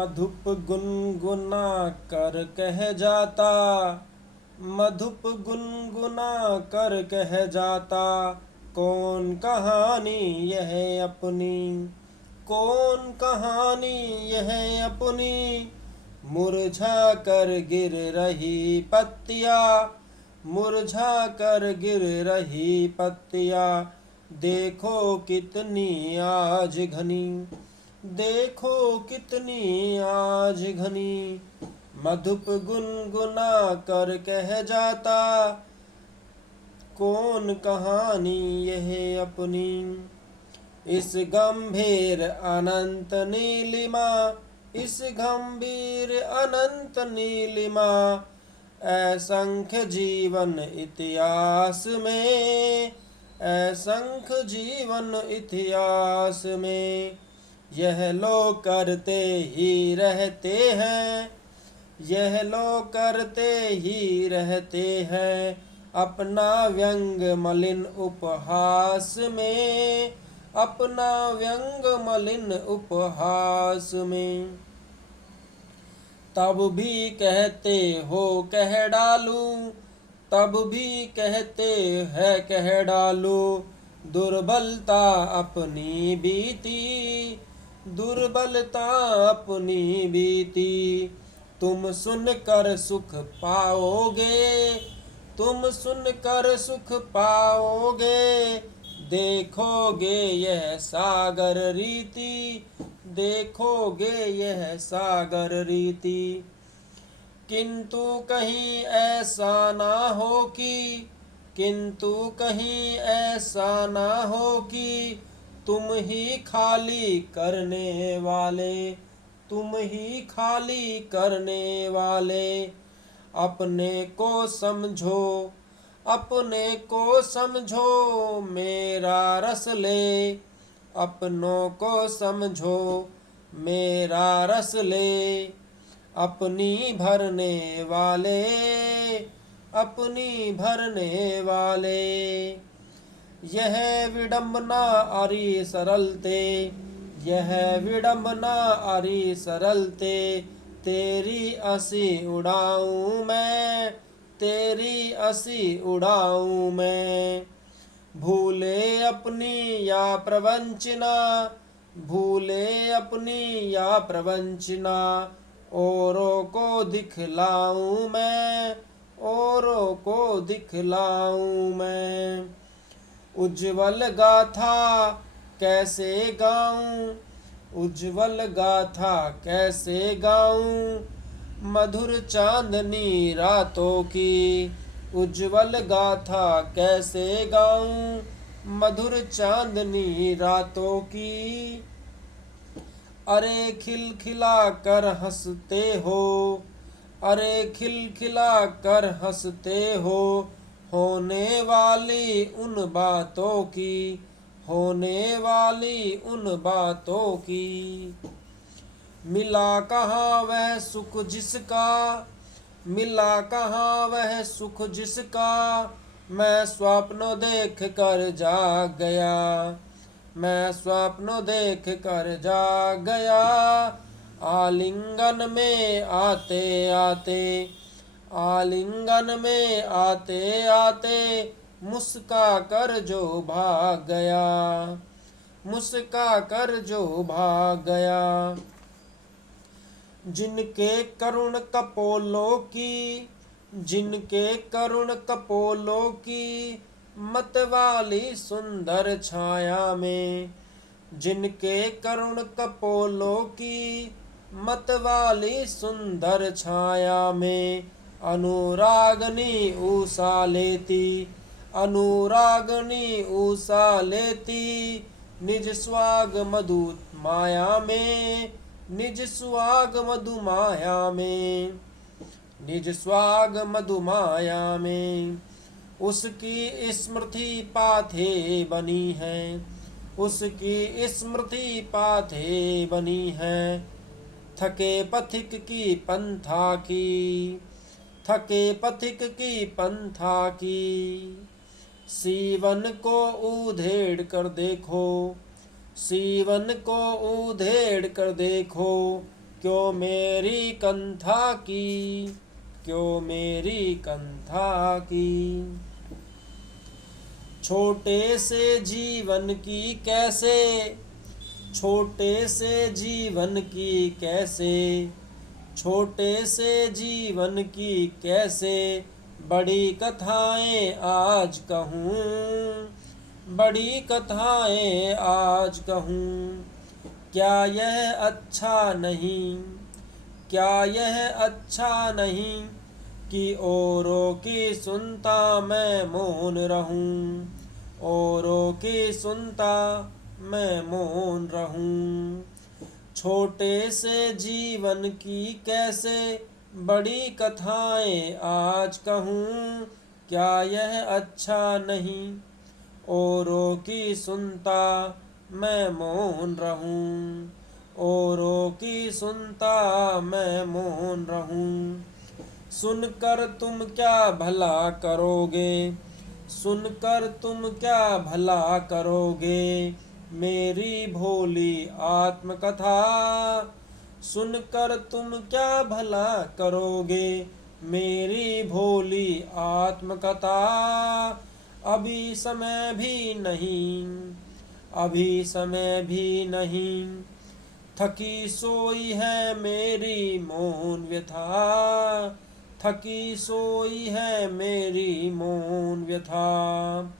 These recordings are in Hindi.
मधुप गुनगुना कर कह जाता, मधुप गुनगुना कर कह जाता, कौन कहानी यह अपनी, कौन कहानी यह अपनी। मुरझा कर गिर रही पत्तियाँ, मुरझा कर गिर रही पत्तियाँ, देखो कितनी आज घनी, देखो कितनी आज घनी। मधुप गुनगुना कर कह जाता, कौन कहानी यह अपनी। इस गंभीर अनंत नीलिमा, इस गंभीर अनंत नीलिमा, असंख्य जीवन इतिहास में, असंख्य जीवन इतिहास में। यह लोग करते ही रहते हैं, यह लोग करते ही रहते हैं, अपना व्यंग मलिन उपहास में, अपना व्यंग मलिन उपहास में। तब भी कहते हो कह डालूं, तब भी कहते है कह डालूं, दुर्बलता अपनी बीती, दुर्बलता अपनी बीती। तुम सुनकर सुख पाओगे, तुम सुनकर सुख पाओगे, देखोगे यह सागर रीति, देखोगे यह सागर रीति। किंतु कहीं ऐसा ना हो कि, किंतु कहीं ऐसा ना हो कि, तुम ही खाली करने वाले, तुम ही खाली करने वाले। अपने को समझो, अपने को समझो, मेरा रस ले, अपनों को समझो, मेरा रस ले। अपनी भरने वाले, अपनी भरने वाले। यह विडंबना अरि सरलते, यह विडंबना अरि सरलते, तेरी असी उड़ाऊं मैं, तेरी असी उड़ाऊं मैं। भूले अपनी या प्रवंचना, भूले अपनी या प्रवंचना, औरों को दिखलाऊं मैं, औरों को दिखलाऊं मैं। उज्ज्वल गाथा कैसे गाऊं, उज्ज्वल गाथा कैसे गाऊं, मधुर चांदनी रातों की, उज्ज्वल गाथा कैसे गाऊं, मधुर चांदनी रातों की। अरे खिलखिला कर हंसते हो, अरे खिलखिला कर हंसते हो, होने वाली उन बातों की, होने वाली उन बातों की। मिला कहाँ वह सुख जिसका, मिला कहाँ वह सुख जिसका, मैं स्वप्न देख कर जाग गया, मैं स्वप्न देख कर जाग गया। आलिंगन में आते आते, आलिंगन में आते आते, मुस्का कर जो भाग गया, मुस्का कर जो भाग गया। जिनके करुण कपोलों की, जिनके करुण कपोलों की, मतवाली सुंदर छाया में, जिनके करुण कपोलों की, मतवाली सुंदर छाया में। अनुरागनी उषा लेती, अनुरागनी उषा लेती, निज स्वाग मधु माया में, निज स्वाग मधु माया में, निज स्वाग मधु माया में। उसकी स्मृति पाथे बनी है, उसकी स्मृति पाथे बनी है। थके पथिक की पंथा की, थके पथिक की पंथा की। सीवन को उधेड़ कर देखो, सीवन को उधेड़ कर देखो, क्यों मेरी कंथा की, क्यों मेरी कंथा की। छोटे से जीवन की कैसे, छोटे से जीवन की कैसे, छोटे से जीवन की कैसे बड़ी कथाएं आज कहूँ, बड़ी कथाएं आज कहूँ। क्या यह अच्छा नहीं, क्या यह अच्छा नहीं कि औरों की सुनता मैं मौन रहूं, औरों की सुनता मैं मौन रहूं। छोटे से जीवन की कैसे बड़ी कथाएं आज कहूँ, क्या यह अच्छा नहीं औरों की सुनता मैं मौन रहूं, औरों की सुनता मैं मौन रहूं। सुनकर तुम क्या भला करोगे, सुनकर तुम क्या भला करोगे मेरी भोली आत्मकथा। सुनकर तुम क्या भला करोगे मेरी भोली आत्मकथा। अभी समय भी नहीं, अभी समय भी नहीं, थकी सोई है मेरी मौन व्यथा, थकी सोई है मेरी मौन व्यथा।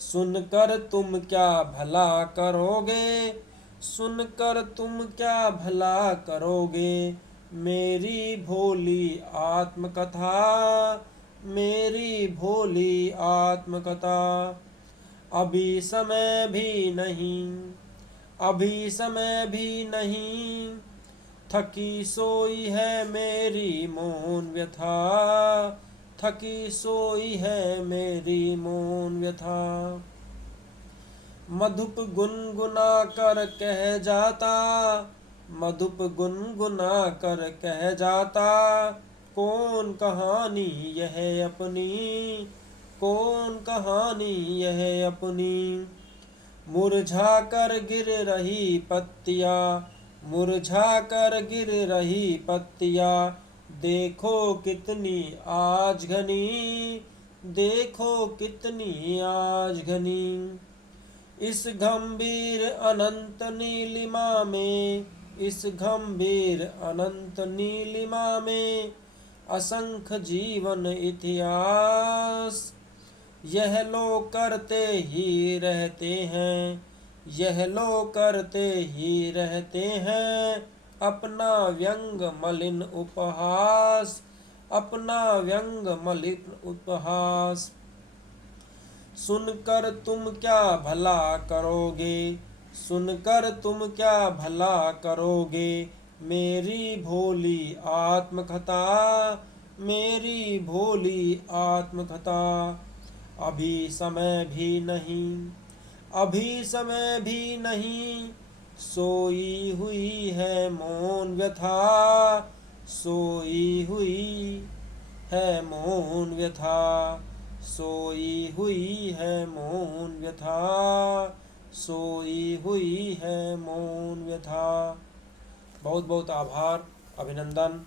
सुनकर तुम क्या भला करोगे, सुनकर तुम क्या भला करोगे मेरी भोली आत्मकथा, मेरी भोली आत्मकथा। अभी समय भी नहीं, अभी समय भी नहीं, थकी सोई है मेरी मौन व्यथा, थकी सोई है मेरी मौन व्यथा। मधुप गुनगुना कर कह जाता, मधुप गुनगुना कर कह जाता, कौन कहानी यह अपनी, कौन कहानी यह अपनी। मुरझा कर गिर रही पत्तियाँ, मुरझा कर गिर रही पत्तियाँ, देखो कितनी आज घनी, देखो कितनी आज घनी। इस गंभीर अनंत नीलिमा में, इस गंभीर अनंत नीलिमा में असंख्य जीवन इतिहास, यह लोग करते ही रहते हैं, यह लोग करते ही रहते हैं अपना व्यंग मलिन उपहास, अपना व्यंग मलिन उपहास। सुनकर तुम क्या भला करोगे, सुनकर तुम क्या भला करोगे मेरी भोली आत्मकथा, मेरी भोली आत्मकथा। अभी समय भी नहीं, अभी समय भी नहीं, सोई हुई है मौन व्यथा, सोई हुई है मौन व्यथा, सोई हुई है मौन व्यथा, सोई हुई है मौन व्यथा। बहुत बहुत आभार, अभिनंदन।